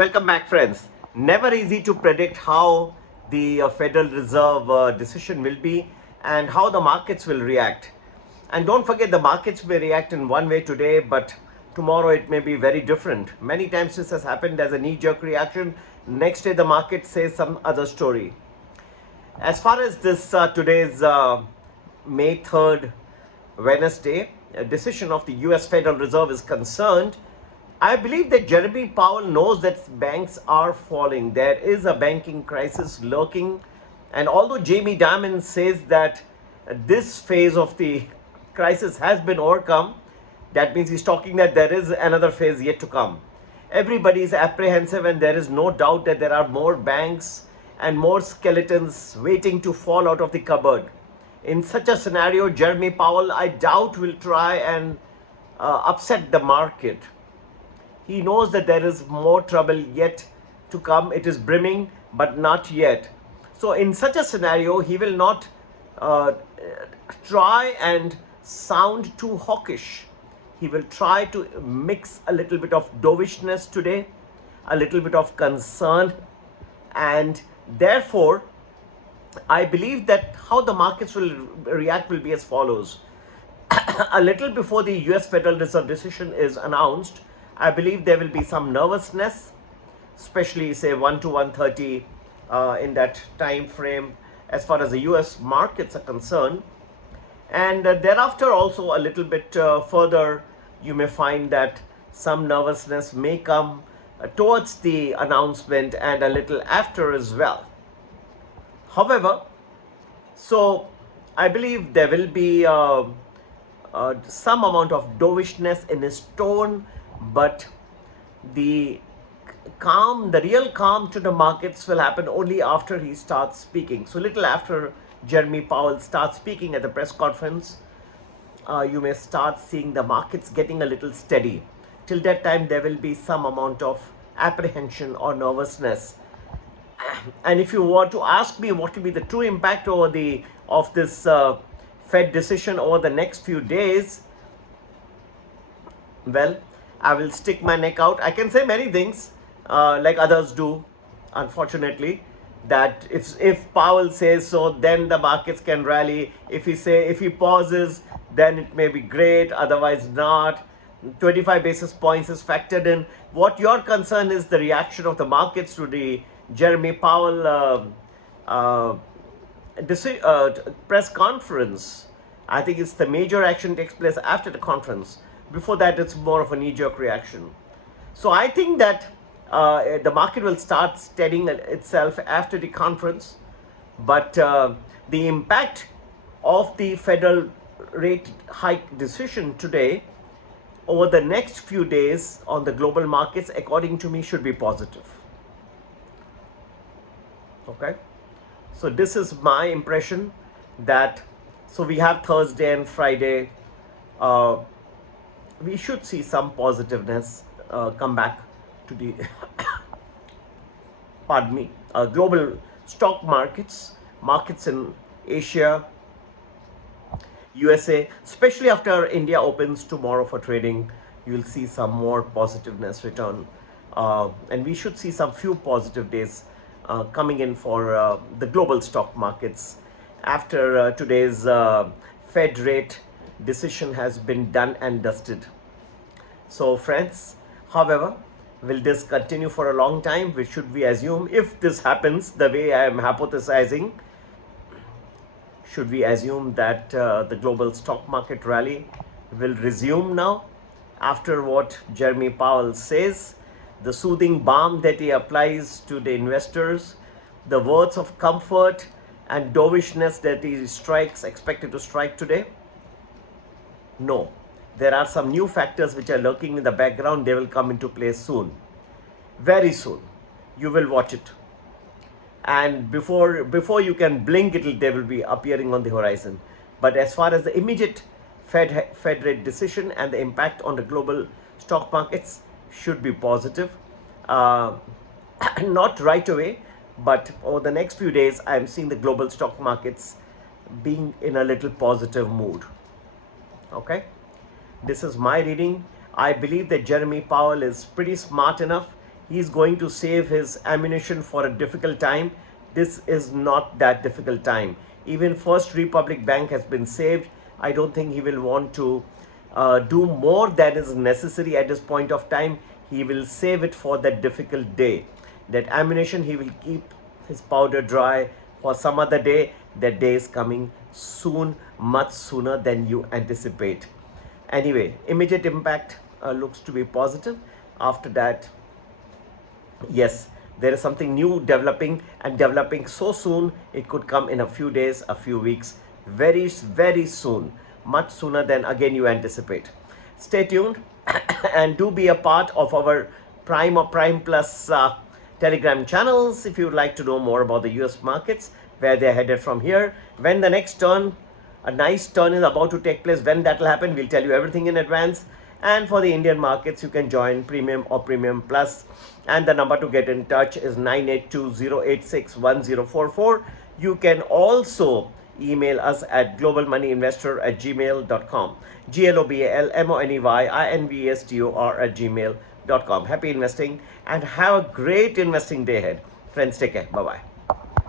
Welcome back, friends. Never easy to predict how the Federal Reserve decision will be and how the markets will react. And don't forget, the markets may react in one way today, but tomorrow it may be very different. Many times this has happened as a knee-jerk reaction. Next day, the market says some other story. As far as this today's May 3rd, Wednesday, decision of the US Federal Reserve is concerned, I believe that Jeremy Powell knows that banks are falling. There is a banking crisis lurking. And although Jamie Dimon says that this phase of the crisis has been overcome, that means he's talking that there is another phase yet to come. Everybody is apprehensive, and there is no doubt that there are more banks and more skeletons waiting to fall out of the cupboard. In such a scenario, Jeremy Powell, I doubt, will try and upset the market. He knows that there is more trouble yet to come. It is brimming, but not yet. So in such a scenario, he will not try and sound too hawkish. He will try to mix a little bit of dovishness today, a little bit of concern, and therefore, I believe that how the markets will react will be as follows. A little before the US Federal Reserve decision is announced, I believe there will be some nervousness, especially say 1 to 1:30 in that time frame as far as the US markets are concerned. And thereafter also a little bit further, you may find that some nervousness may come towards the announcement and a little after as well. However, so I believe there will be some amount of dovishness in his tone, but the calm, the real calm to the markets will happen only after he starts speaking. So little after Jeremy Powell starts speaking at the press conference, you may start seeing the markets getting a little steady. Till that time, there will be some amount of apprehension or nervousness. And if you were to ask me what will be the true impact of this Fed decision over the next few days, well, I will stick my neck out. I can say many things like others do, unfortunately, that if Powell says so, then the markets can rally. If he pauses, then it may be great, otherwise not. 25 basis points is factored in. What your concern is the reaction of the markets to the Jeremy Powell press conference. I think it's the major action takes place after the conference. Before that, it's more of a knee-jerk reaction. So I think that the market will start steadying itself after the conference. But the impact of the federal rate hike decision today over the next few days on the global markets, according to me, should be positive. Okay, so this is my impression that, so we have Thursday and Friday, we should see some positiveness come back to the pardon me, global stock markets in Asia, USA, especially after India opens tomorrow for trading. You will see some more positiveness return, and we should see some few positive days coming in for the global stock markets after today's Fed rate decision has been done and dusted. So friends, however, will this continue for a long time? Which should we assume, if this happens the way I am hypothesizing, should we assume that the global stock market rally will resume now after what Jeremy Powell says, the soothing balm that he applies to the investors, the words of comfort and dovishness that he expected to strike today? No. There are some new factors which are lurking in the background. They will come into play soon. Very soon. You will watch it. And before you can blink, they will be appearing on the horizon. But as far as the immediate Fed rate decision and the impact on the global stock markets should be positive. Not right away, but over the next few days, I am seeing the global stock markets being in a little positive mood. Okay, this is my reading. I believe that Jeremy Powell is pretty smart enough. he's going to save his ammunition for a difficult time. This is not that difficult time. Even First Republic Bank has been saved. I don't think he will want to do more than is necessary at this point of time. He will save it for that difficult day. That ammunition, he will keep his powder dry for some other day. That day is coming soon, much sooner than you anticipate. Anyway, immediate impact looks to be positive. After that, yes, there is something new developing, and developing so soon. It could come in a few days, a few weeks, very, very soon, much sooner than again you anticipate. Stay tuned and do be a part of our Prime or Prime Plus Telegram channels if you would like to know more about the US markets, where they're headed from here. When the next turn, a nice turn is about to take place, when that will happen, we'll tell you everything in advance. And for the Indian markets, you can join Premium or Premium Plus, and the number to get in touch is 9820861044. You can also email us at globalmoneyinvestor@gmail.com, globalmoneyinvestor@gmail.com. Happy investing and have a great investing day ahead. Friends, take care. Bye-bye.